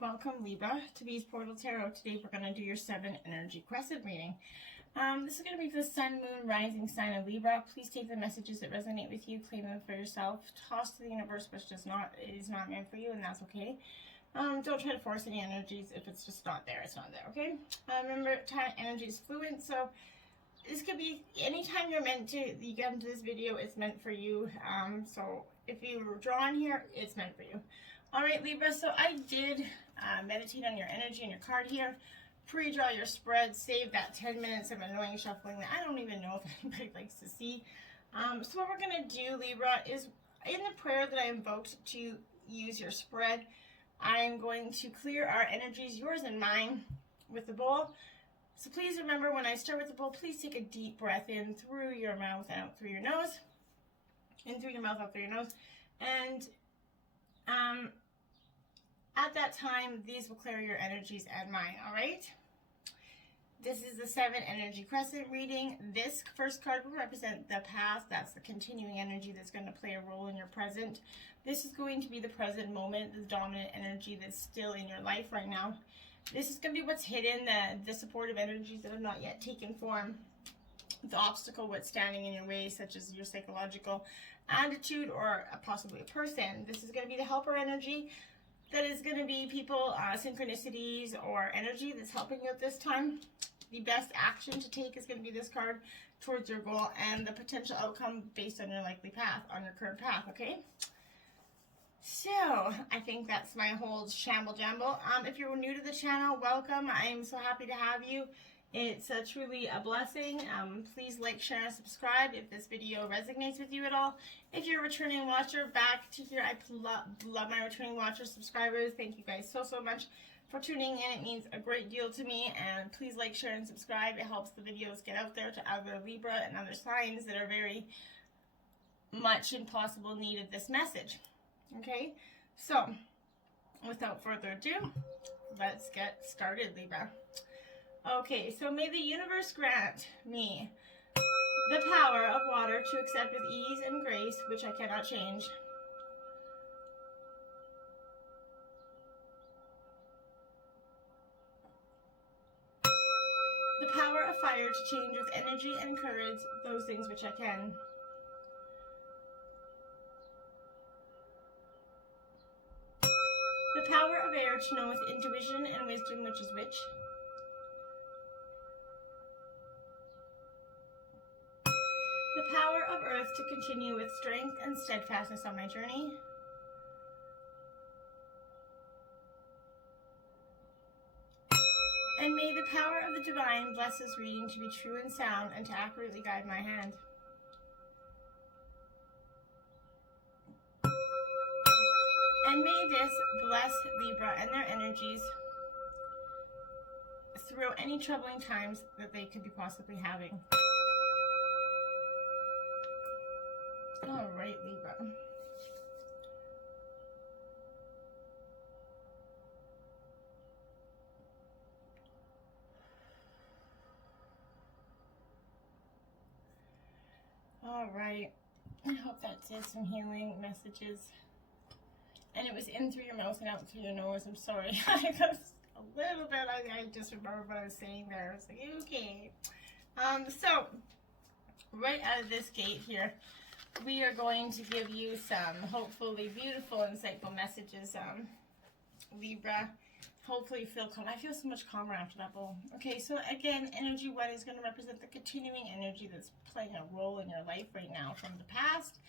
Welcome, Libra, to Bees Portal Tarot. Today we're going to do your 7 energy crescent reading. This is going to be for the Sun, Moon, Rising sign of Libra. Please take the messages that resonate with you, claim them for yourself, toss to the universe which is not meant for you, and that's okay. Don't try to force any energies. If it's just not there, it's not there, okay? Remember, energy is fluid, so this could be anytime you get into this video, it's meant for you. So if you were drawn here, it's meant for you. All right, Libra, so I did meditate on your energy and your card here, pre-draw your spread, save that 10 minutes of annoying shuffling that I don't even know if anybody likes to see. So what we're going to do, Libra, is in the prayer that I invoked to use your spread, I'm going to clear our energies, yours and mine, with the bowl. So please remember, when I start with the bowl, please take a deep breath in through your mouth and out through your nose. In through your mouth, out through your nose. And at that time, these will clear your energies and mine, all right? This is the 7 energy crescent reading. This first card will represent the past. That's the continuing energy that's going to play a role in your present. This is going to be the present moment, the dominant energy that's still in your life right now. This is going to be what's hidden, the supportive energies that have not yet taken form. The obstacle, what's standing in your way, such as your psychological attitude or possibly a person. This is going to be the helper energy. That is going to be people, synchronicities, or energy that's helping you at this time. The best action to take is going to be this card towards your goal and the potential outcome based on your likely path, on your current path, okay? So, I think that's my whole shamble jamble. If you're new to the channel, welcome. I'm so happy to have you. It's truly a blessing. Please like, share, and subscribe if this video resonates with you at all. If you're a returning watcher, back to here. I love my returning watchers, subscribers. Thank you guys so much for tuning in. It means a great deal to me. And please like, share, and subscribe. It helps the videos get out there to other Libra and other signs that are very much in possible need of this message. Okay, so without further ado, let's get started, Libra. Okay, so may the universe grant me the power of water to accept with ease and grace, which I cannot change. The power of fire to change with energy and courage those things which I can. The power of air to know with intuition and wisdom which is which. The power of earth to continue with strength and steadfastness on my journey. And may the power of the divine bless this reading to be true and sound and to accurately guide my hand. And may this bless Libra and their energies through any troubling times that they could be possibly having. All right, Libra. All right. I hope that did some healing messages. And it was in through your mouth and out through your nose. I'm sorry. I was a little bit, I just remember what I was saying there. I was like, okay. So, right out of this gate here, we are going to give you some hopefully beautiful, insightful messages, Libra. Hopefully you feel calm. I feel so much calmer after that bowl. Okay, so again, energy 1 is going to represent the continuing energy that's playing a role in your life right now from the past.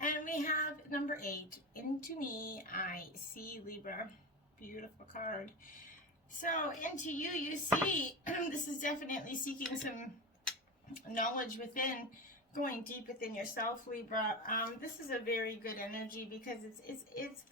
And we have number 8, into me, I see, Libra. Beautiful card. So into you, you see, this is definitely seeking some knowledge within, going deep within yourself, Libra. This is a very good energy because it's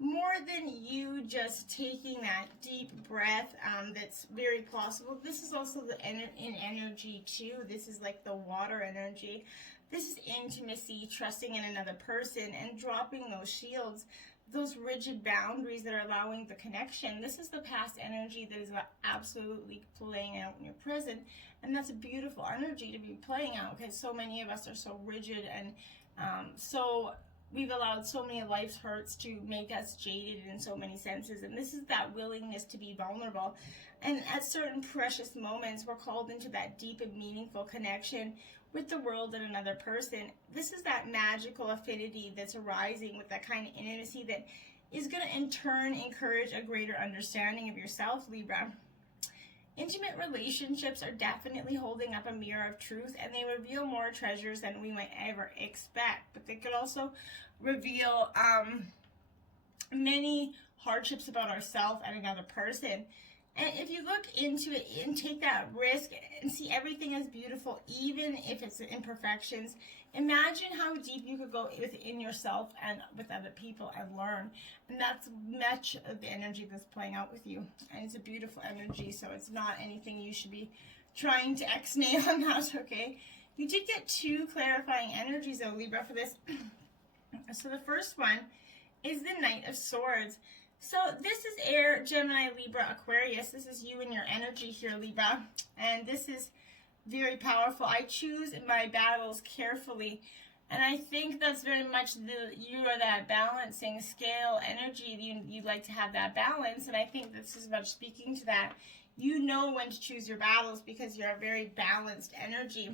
more than you just taking that deep breath. That's very possible. This is also in energy too. This is like the water energy. This is intimacy, trusting in another person and dropping those shields, those rigid boundaries that are allowing the connection. This is the past energy that is absolutely playing out in your present. And that's a beautiful energy to be playing out because so many of us are so rigid and so we've allowed so many of life's hurts to make us jaded in so many senses, and this is that willingness to be vulnerable. And at certain precious moments, we're called into that deep and meaningful connection with the world and another person. This is that magical affinity that's arising with that kind of intimacy that is going to in turn encourage a greater understanding of yourself, Libra. Intimate relationships are definitely holding up a mirror of truth, and they reveal more treasures than we might ever expect. But they could also reveal many hardships about ourselves and another person. And if you look into it and take that risk and see everything as beautiful, even if it's imperfections, imagine how deep you could go within yourself and with other people and learn. And that's much of the energy that's playing out with you. And it's a beautiful energy, so it's not anything you should be trying to ex-nay on that, okay? You did get 2 clarifying energies, though, Libra, for this. So the first one is the Knight of Swords. So this is Air, Gemini, Libra, Aquarius. This is you and your energy here, Libra. And this is very powerful. I choose my battles carefully. And I think that's very much you are that balancing scale energy. You like to have that balance. And I think this is much speaking to that. You know when to choose your battles because you're a very balanced energy.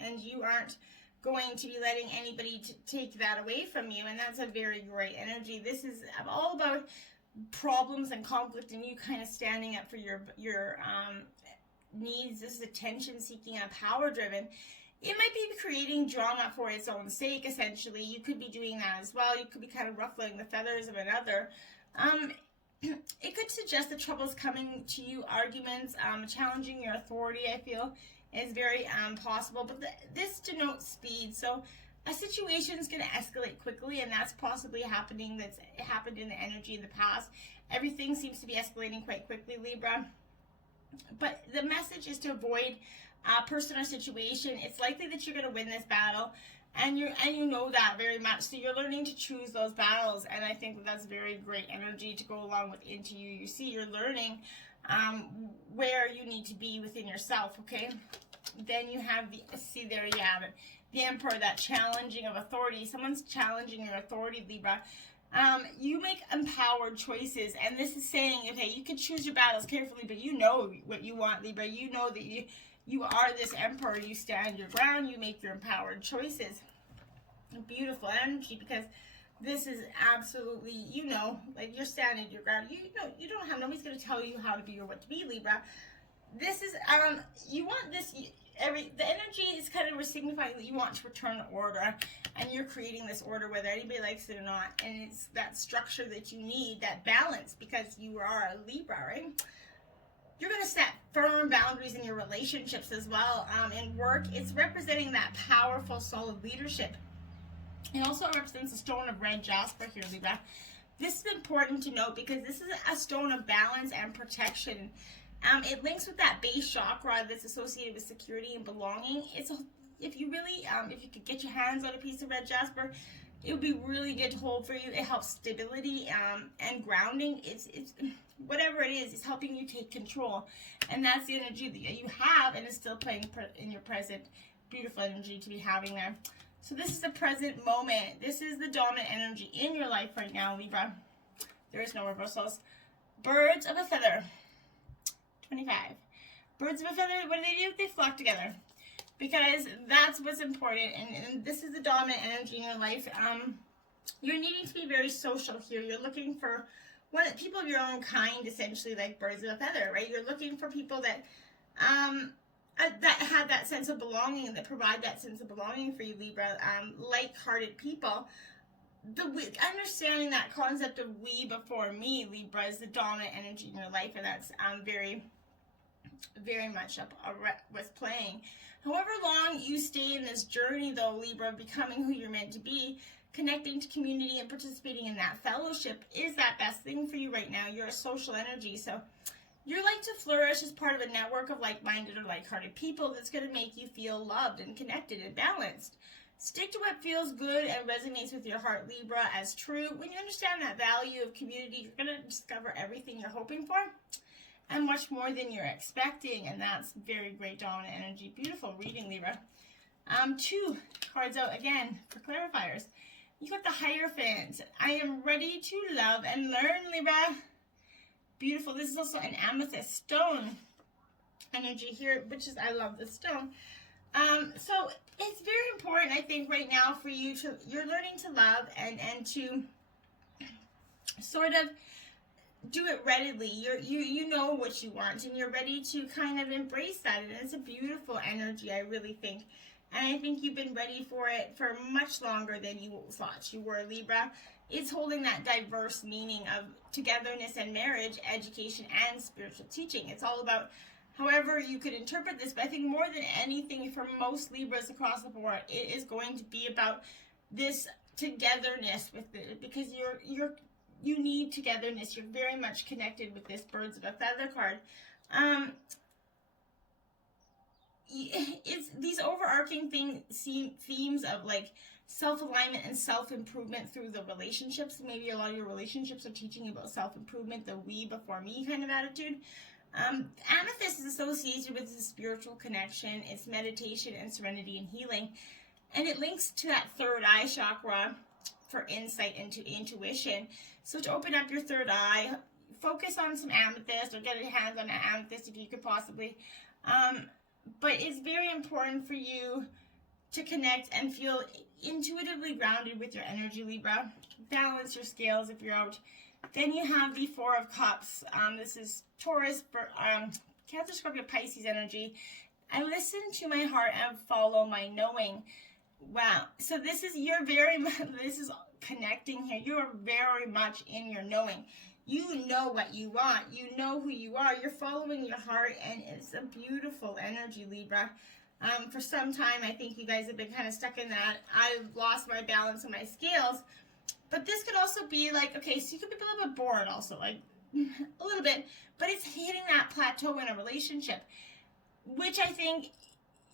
And you aren't going to be letting anybody take that away from you. And that's a very great energy. This is all about problems and conflict and you kind of standing up for your needs. This is attention seeking and power driven. It might be creating drama for its own sake, essentially. You could be doing that as well. You could be kind of ruffling the feathers of another. It could suggest that trouble is coming to you, arguments, challenging your authority, I feel, is very possible. But this denotes speed. So a situation is going to escalate quickly, and that's possibly happening. That's happened in the energy in the past. Everything seems to be escalating quite quickly, Libra. But the message is to avoid person or situation. It's likely that you're going to win this battle, and you know that very much. So you're learning to choose those battles, and I think that's very great energy to go along with into you. You see, you're learning where you need to be within yourself. Okay. Then you have there you have it. The Emperor, that challenging of authority. Someone's challenging your authority, Libra. You make empowered choices, and this is saying, okay, you can choose your battles carefully, but you know what you want, Libra. You know that you are this Emperor. You stand your ground. You make your empowered choices. Beautiful energy, because this is absolutely, like you're standing your ground. You don't have, nobody's going to tell you how to be or what to be, Libra. This is, you want this, the energy is kind of signifying that you want to return order, and you're creating this order whether anybody likes it or not, and it's that structure that you need, that balance, because you are a Libra, right? You're going to set firm boundaries in your relationships as well. In work, it's representing that powerful, solid leadership. It also represents a stone of red jasper here, Libra. This is important to note because this is a stone of balance and protection. It links with that base chakra that's associated with security and belonging. If you could get your hands on a piece of red jasper, it would be really good to hold for you. It helps stability and grounding. It's whatever it is, it's helping you take control, and that's the energy that you have, and it's still playing in your present. Beautiful energy to be having there. So this is the present moment. This is the dominant energy in your life right now, Libra. There is no reversals. Birds of a feather. 25. Birds of a feather, what do? They flock together. Because that's what's important. And this is the dominant energy in your life. You're needing to be very social here. You're looking for people of your own kind, essentially, like birds of a feather, right? You're looking for people that have that sense of belonging, that provide that sense of belonging for you, Libra. Like-hearted people. Understanding that concept of we before me, Libra, is the dominant energy in your life, and that's very, very much what's playing. However long you stay in this journey, though, Libra, becoming who you're meant to be, connecting to community and participating in that fellowship is that best thing for you right now. You're a social energy, so you're like to flourish as part of a network of like-minded or like-hearted people that's going to make you feel loved and connected and balanced. Stick to what feels good and resonates with your heart, Libra, as true. When you understand that value of community, you're going to discover everything you're hoping for and much more than you're expecting, and that's very great dominant energy. Beautiful reading, Libra. 2 cards out again for clarifiers. You got the Hierophant. I am ready to love and learn, Libra. Beautiful. This is also an amethyst stone energy here, which is, I love this stone. So it's very important, I think, right now for you to, you're learning to love and to sort of do it readily. You know what you want, and you're ready to kind of embrace that. And it's a beautiful energy, I really think. And I think you've been ready for it for much longer than you thought you were, Libra. It's holding that diverse meaning of togetherness and marriage, education, and spiritual teaching. It's all about however you could interpret this, but I think more than anything for most Libras across the board, it is going to be about this togetherness with it, because you need togetherness. You're very much connected with this Birds of a Feather card. It's these overarching themes of like self-alignment and self-improvement through the relationships. Maybe a lot of your relationships are teaching about self-improvement, the we before me kind of attitude. Amethyst is associated with the spiritual connection. It's meditation and serenity and healing. And it links to that third eye chakra for insight into intuition. So to open up your third eye, focus on some amethyst, or get your hands on an amethyst if you could possibly. But it's very important for you to connect and feel intuitively grounded with your energy, Libra. Balance your scales if you're out. Then you have the Four of Cups. This is Taurus, Cancer, Scorpio, Pisces energy. I listen to my heart and follow my knowing. Wow. So this is, this is connecting here. You're very much in your knowing. You know what you want. You know who you are. You're following your heart, and it's a beautiful energy, Libra. For some time, I think you guys have been kind of stuck in that. I've lost my balance on my scales. But this could also be like, okay, so you could be a little bit bored also, like a little bit. But it's hitting that plateau in a relationship, which I think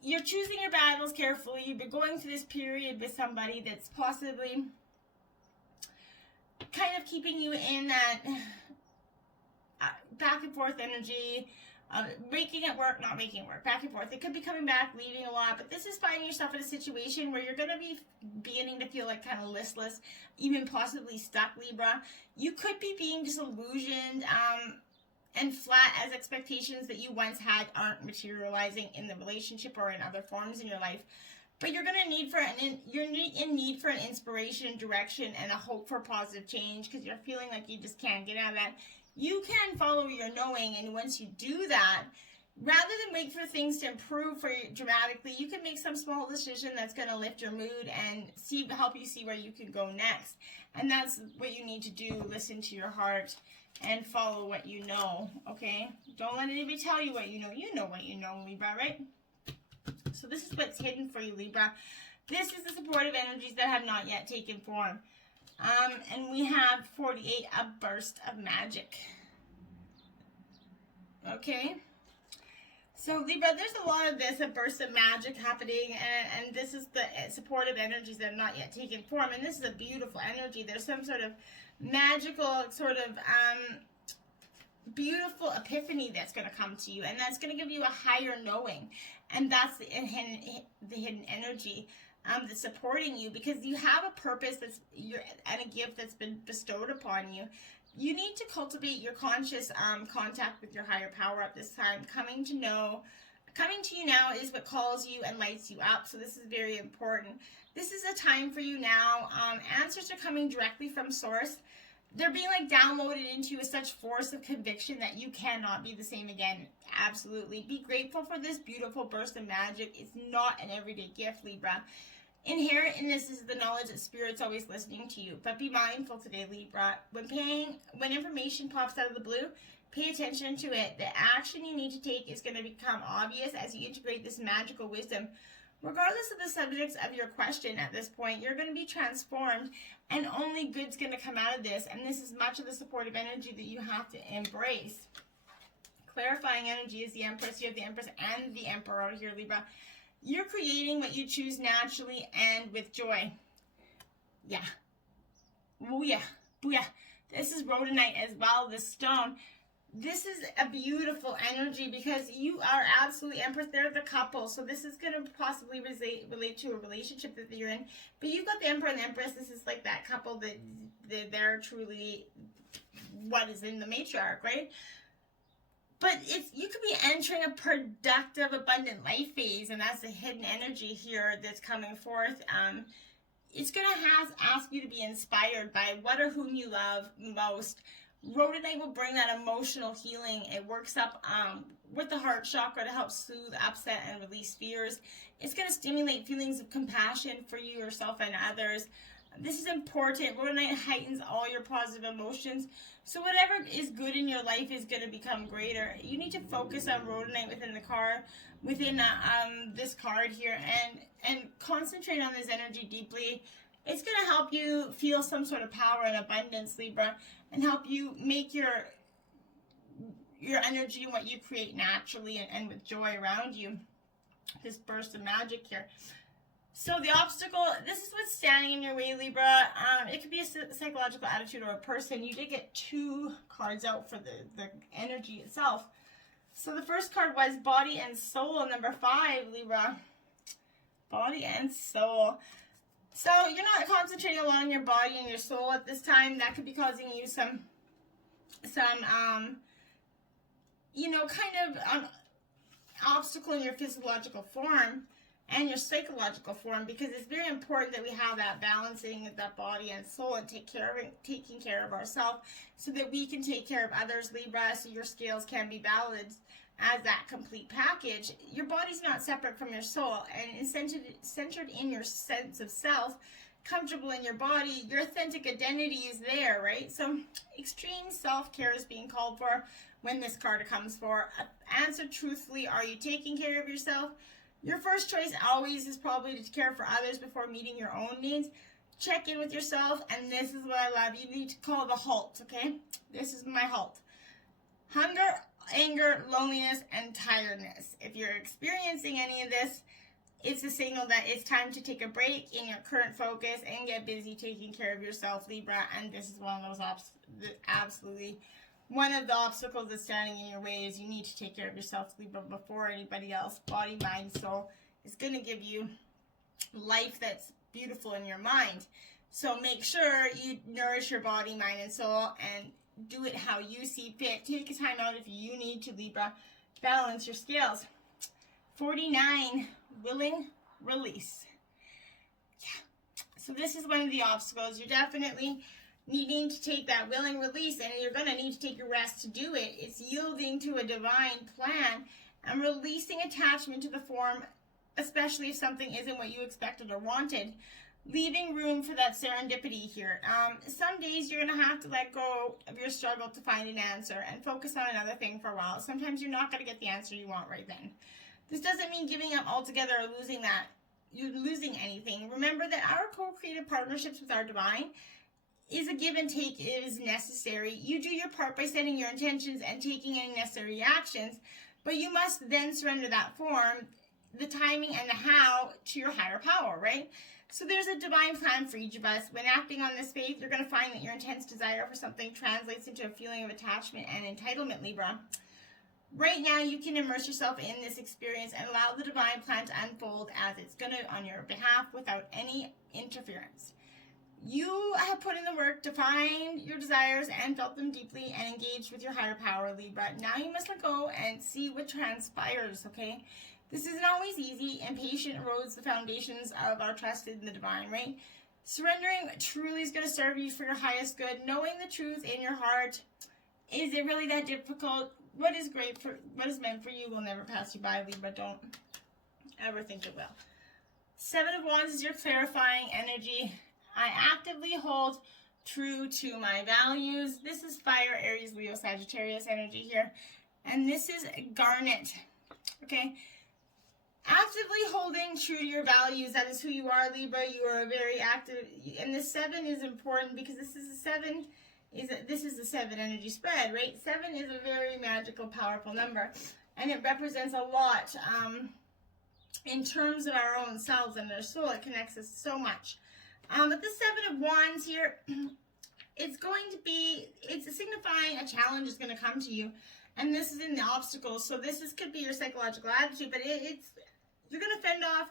you're choosing your battles carefully. You've been going through this period with somebody that's possibly kind of keeping you in that back and forth energy, making it work, not making it work, back and forth. It could be coming back, leaving a lot, but this is finding yourself in a situation where you're going to be beginning to feel like kind of listless, even possibly stuck, Libra. You could be being disillusioned and flat as expectations that you once had aren't materializing in the relationship or in other forms in your life. But you're going to need you're in need for an inspiration, direction, and a hope for positive change, because you're feeling like you just can't get out of that. You can follow your knowing, and once you do that, rather than wait for things to improve for you dramatically, you can make some small decision that's going to lift your mood and help you see where you can go next. And that's what you need to do. Listen to your heart and follow what you know, okay? Don't let anybody tell you what you know. You know what you know, Libra, right? So this is what's hidden for you, Libra. This is the supportive energies that have not yet taken form. And we have 48, a burst of magic. Okay? So Libra, there's a lot of this, a burst of magic happening, and this is the supportive energies that have not yet taken form, and this is a beautiful energy. There's some sort of magical, sort of beautiful epiphany that's going to come to you, and that's going to give you a higher knowing, and that's the hidden energy that's supporting you, because you have a purpose and a gift that's been bestowed upon you. You need to cultivate your conscious contact with your higher power at this time. Coming to you now is what calls you and lights you up. So this is very important. This is a time for you now. Answers are coming directly from source. They're being like downloaded into you with such force of conviction that you cannot be the same again. Absolutely. Be grateful for this beautiful burst of magic. It's not an everyday gift, Libra. Inherent in this is the knowledge that Spirit's always listening to you. But be mindful today, Libra. When information pops out of the blue, pay attention to it. The action you need to take is going to become obvious as you integrate this magical wisdom. Regardless of the subjects of your question at this point, you're going to be transformed, and only good's going to come out of this. And this is much of the supportive energy that you have to embrace. Clarifying energy is the Empress. You have the Empress and the Emperor here, Libra. You're creating what you choose naturally and with joy. Yeah. Booyah. Booyah. This is rhodonite as well, this stone. this is a beautiful energy because you are absolutely Empress. They're the couple, so this is going to possibly relate to a relationship that you're in. But you've got the Emperor and the Empress. This is like that couple that they're truly what is in the matriarch, right? But you could be entering a productive, abundant life phase, and that's a hidden energy here that's coming forth. It's going to ask you to be inspired by what or whom you love most. Rhodonite will bring that emotional healing. It works up with the heart chakra to help soothe, upset, and release fears. It's going to stimulate feelings of compassion for you, yourself, and others. This is important. Rhodonite heightens all your positive emotions. So whatever is good in your life is going to become greater. You need to focus on Rhodonite within this card here and concentrate on this energy deeply. It's going to help you feel some sort of power and abundance, Libra, and help you make your energy and what you create naturally and with joy around you. This burst of magic here. So the obstacle, this is what's standing in your way, Libra. It could be a psychological attitude or a person. You did get 2 cards out for the energy itself. So the first card was Body and Soul, number 5, Libra. Body and Soul. So you're not concentrating a lot on your body and your soul at this time. That could be causing you some obstacle in your physiological form and your psychological form, because it's very important that we have that balancing of that body and soul and taking care of ourselves so that we can take care of others, Libra, so your scales can be balanced as that complete package. Your body's not separate from your soul, and it's centered in your sense of self, comfortable in your body. Your authentic identity is there, right? So extreme self-care is being called for when this card comes for. Answer truthfully, are you taking care of yourself? Your first choice always is probably to care for others before meeting your own needs. Check in with yourself, and this is what I love. You need to call the halt, okay? This is my halt. Hunger, anger, loneliness, and tiredness. If you're experiencing any of this, it's a signal that it's time to take a break in your current focus and get busy taking care of yourself, Libra. And this is one of those absolutely one of the obstacles that's standing in your way is you need to take care of yourself, Libra, before anybody else. Body, mind, soul is going to give you life that's beautiful in your mind. So make sure you nourish your body, mind, and soul, and do it how you see fit. Take a time out if you need to, Libra. Balance your scales. 49, willing, release. Yeah. So this is one of the obstacles. You're definitely needing to take that willing release, and you're going to need to take your rest to do it. It's yielding to a divine plan and releasing attachment to the form, especially if something isn't what you expected or wanted. Leaving room for that serendipity here. Some days you're going to have to let go of your struggle to find an answer and focus on another thing for a while. Sometimes you're not going to get the answer you want right then. This doesn't mean giving up altogether or losing that. You're losing anything. Remember that our co-creative partnerships with our divine is a give and take. It is necessary. You do your part by setting your intentions and taking any necessary actions, but you must then surrender that form, the timing, and the how to your higher power, right? So there's a divine plan for each of us. When acting on this faith, you're going to find that your intense desire for something translates into a feeling of attachment and entitlement, Libra. Right now, you can immerse yourself in this experience and allow the divine plan to unfold as it's going to on your behalf without any interference. You have put in the work to find your desires and felt them deeply and engaged with your higher power, Libra. Now you must let go and see what transpires, okay? This isn't always easy, and patience erodes the foundations of our trust in the divine, right? Surrendering truly is going to serve you for your highest good. Knowing the truth in your heart, is it really that difficult? What is meant for you will never pass you by, Libra. Don't ever think it will. 7 of Wands is your clarifying energy. I actively hold true to my values. This is fire, Aries, Leo, Sagittarius energy here. And this is Garnet. Okay? Actively holding true to your values. That is who you are, Libra. You are very active. And the 7 is important because this is the 7 energy spread, right? 7 is a very magical, powerful number. And it represents a lot in terms of our own selves and our soul. It connects us so much. But the 7 of Wands here, it's signifying a challenge is going to come to you. And this is in the obstacles. So could be your psychological attitude, but you're going to fend off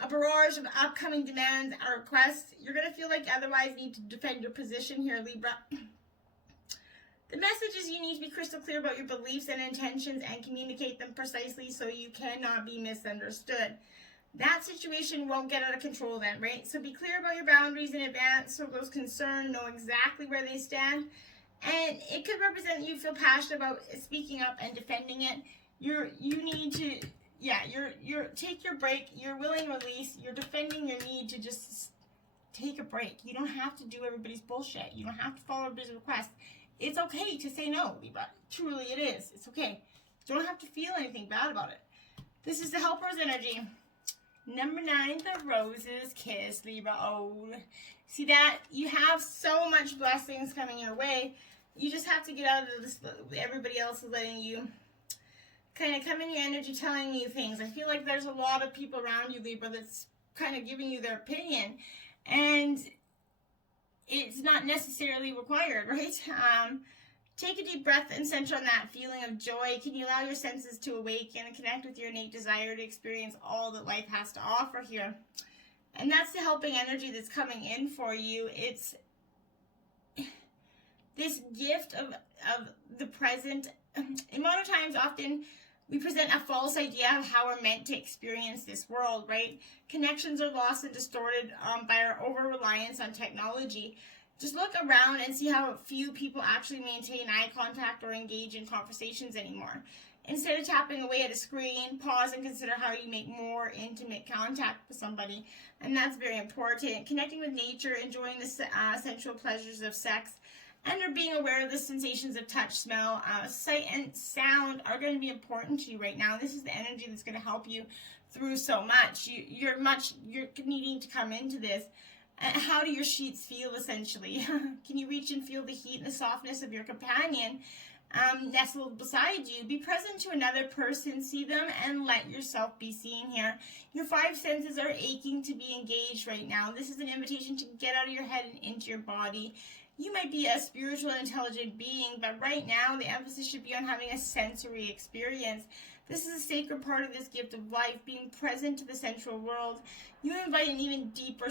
a barrage of upcoming demands or requests. You're going to feel like you otherwise need to defend your position here, Libra. The message is you need to be crystal clear about your beliefs and intentions and communicate them precisely so you cannot be misunderstood. That situation won't get out of control then, right? So be clear about your boundaries in advance so those concerned know exactly where they stand. And it could represent you feel passionate about speaking up and defending it. You need to, you're take your break, you're willing release, you're defending your need to just take a break. You don't have to do everybody's bullshit. You don't have to follow everybody's requests. It's okay to say no, Libra. Truly it is. It's okay. You don't have to feel anything bad about it. This is the Helper's energy. Number 9, the Roses Kiss, Libra. Oh, see that? You have so much blessings coming your way. You just have to get out of this. Everybody else is letting you kind of come in your energy, telling you things. I feel like there's a lot of people around you, Libra, that's kind of giving you their opinion. And it's not necessarily required, right? Take a deep breath and center on that feeling of joy. Can you allow your senses to awaken and connect with your innate desire to experience all that life has to offer here? And that's the helping energy that's coming in for you. It's this gift of the present. In modern times, often we present a false idea of how we're meant to experience this world, right? Connections are lost and distorted by our over-reliance on technology. Just look around and see how few people actually maintain eye contact or engage in conversations anymore. Instead of tapping away at a screen, pause and consider how you make more intimate contact with somebody. And that's very important. Connecting with nature, enjoying the sensual pleasures of sex, and you're being aware of the sensations of touch, smell, sight, and sound are going to be important to you right now. This is the energy that's going to help you through so much. You're needing to come into this. How do your sheets feel, essentially? Can you reach and feel the heat and the softness of your companion nestled beside you? Be present to another person, see them, and let yourself be seen here. Your 5 senses are aching to be engaged right now. This is an invitation to get out of your head and into your body. You might be a spiritual and intelligent being, but right now the emphasis should be on having a sensory experience. This is a sacred part of this gift of life, being present to the sensual world. You invite an even deeper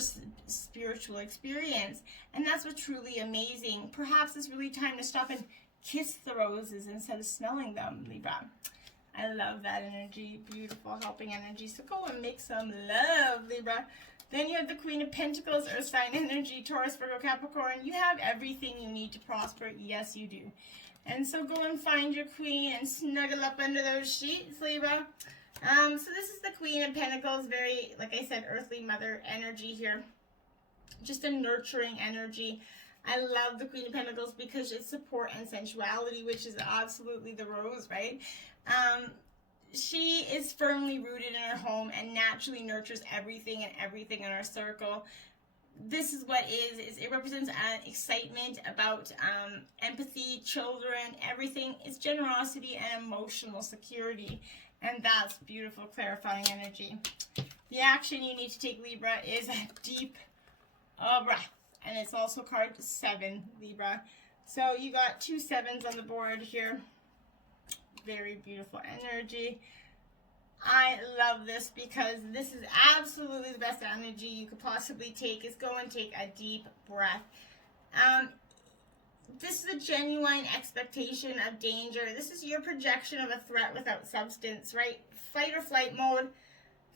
spiritual experience, and that's what's truly amazing. Perhaps it's really time to stop and kiss the roses instead of smelling them, Libra. I love that energy. Beautiful, helping energy. So go and make some love, Libra. Then you have the Queen of Pentacles, Earth sign energy, Taurus, Virgo, Capricorn. You have everything you need to prosper. Yes, you do. And so go and find your queen and snuggle up under those sheets, Libra. So this is the Queen of Pentacles, very, like I said, earthly mother energy here. Just a nurturing energy. I love the Queen of Pentacles because it's support and sensuality, which is absolutely the rose, right? She is firmly rooted in her home and naturally nurtures everything in her circle. This is what it represents excitement about empathy, children, everything. It's generosity and emotional security. And that's beautiful, clarifying energy. The action you need to take, Libra, is a deep breath. And it's also card 7, Libra. So you got 2 7s on the board here. Very beautiful energy. I love this because this is absolutely the best energy you could possibly take, is go and take a deep breath. This is a genuine expectation of danger. This is your projection of a threat without substance, right? Fight or flight mode.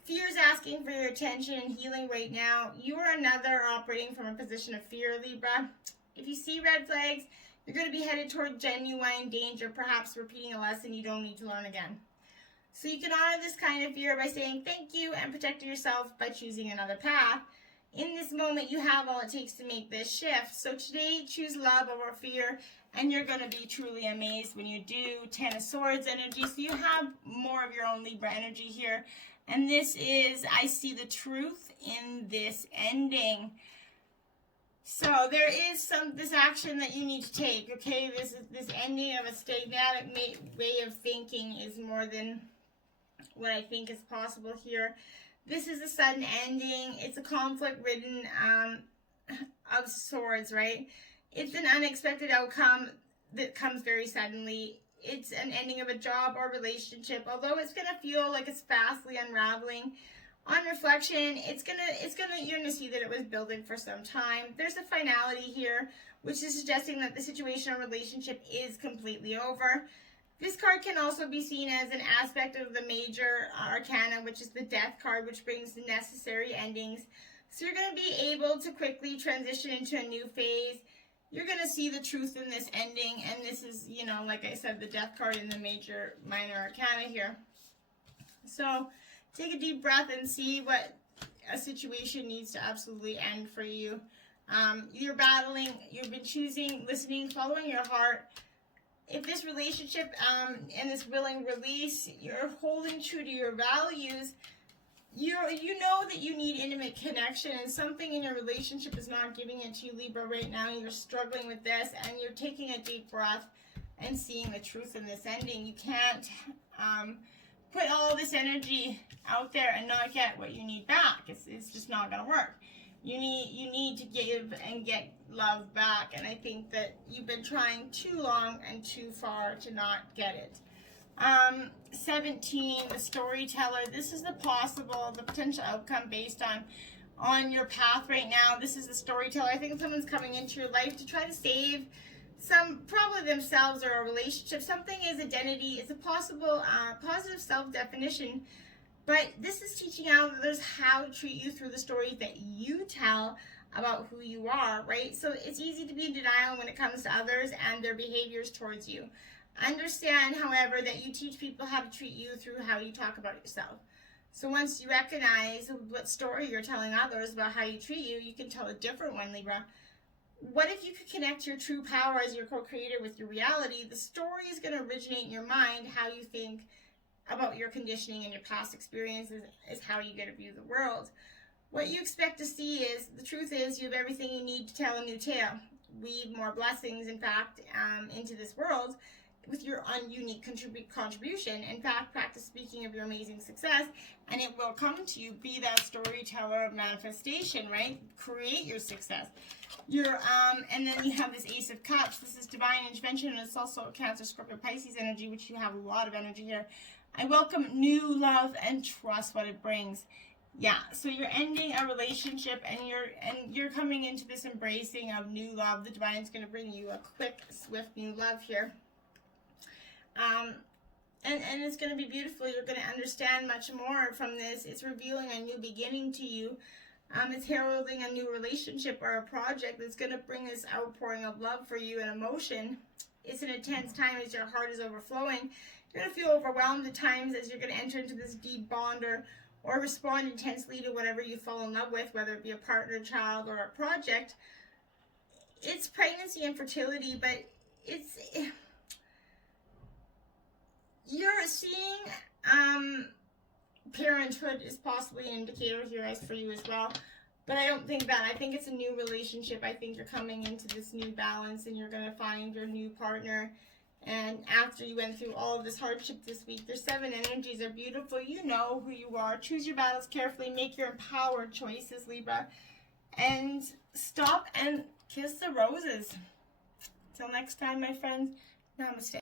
Fear is asking for your attention and healing right now. You are another operating from a position of fear, Libra. If you see red flags, you're going to be headed toward genuine danger, perhaps repeating a lesson you don't need to learn again. So you can honor this kind of fear by saying thank you and protecting yourself by choosing another path. In this moment, you have all it takes to make this shift. So today, choose love over fear, and you're going to be truly amazed when you do. 10 of Swords energy, so you have more of your own Libra energy here. And this is, I see the truth in this ending. So there is this action that you need to take, okay? This ending of a stagnatic way of thinking is more than what I think is possible here. This is a sudden ending. It's a conflict-ridden of swords, right? It's an unexpected outcome that comes very suddenly. It's an ending of a job or relationship, although it's going to feel like it's fastly unraveling. On reflection, you're gonna see that it was building for some time. There's a finality here, which is suggesting that the situation or relationship is completely over. This card can also be seen as an aspect of the major arcana, which is the Death card, which brings the necessary endings. So you're going to be able to quickly transition into a new phase. You're going to see the truth in this ending, and this is, you know, like I said, the Death card in the major minor arcana here. So take a deep breath and see what a situation needs to absolutely end for you. You're battling, you've been choosing, listening, following your heart. If this relationship and this willing release, you're holding true to your values, you know that you need intimate connection, and something in your relationship is not giving it to you, Libra, right now. You're struggling with this, and you're taking a deep breath and seeing the truth in this ending. You can't put all this energy out there and not get what you need back. It's just not going to work. You need to give and get love back, and I think that you've been trying too long and too far to not get it. 17, the storyteller. This is the potential outcome based on your path right now. This is the storyteller. I think someone's coming into your life to try to save probably themselves or a relationship. Something is identity. It's a possible positive self-definition. But this is teaching others how to treat you through the stories that you tell about who you are, right? So it's easy to be in denial when it comes to others and their behaviors towards you. Understand, however, that you teach people how to treat you through how you talk about yourself. So once you recognize what story you're telling others about how you treat you, you can tell a different one, Libra. What if you could connect your true power as your co-creator with your reality? The story is going to originate in your mind. How you think about your conditioning and your past experiences is how you get to view the world. What you expect to see is, the truth is, you have everything you need to tell a new tale. Weave more blessings, in fact, into this world with your unique contribution. In fact, practice speaking of your amazing success, and it will come to you. Be that storyteller of manifestation, right? Create your success. And then you have this Ace of Cups. This is divine intervention, and it's also Cancer, Scorpio, Pisces energy, which you have a lot of energy here. I welcome new love and trust what it brings. Yeah, so you're ending a relationship, and you're coming into this embracing of new love. The divine is going to bring you a quick, swift new love here. And it's going to be beautiful. You're going to understand much more from this. It's revealing a new beginning to you. It's heralding a new relationship or a project that's going to bring this outpouring of love for you and emotion. It's an intense time as your heart is overflowing. You're going to feel overwhelmed at times as you're going to enter into this deep bond or respond intensely to whatever you fall in love with, whether it be a partner, child, or a project. It's pregnancy and fertility, but you're seeing parenthood is possibly an indicator here as for you as well. But I don't think that. I think it's a new relationship. I think you're coming into this new balance, and you're going to find your new partner. And after you went through all of this hardship this week, their 7 energies are beautiful. You know who you are. Choose your battles carefully. Make your empowered choices, Libra. And stop and kiss the roses. Till next time, my friends. Namaste.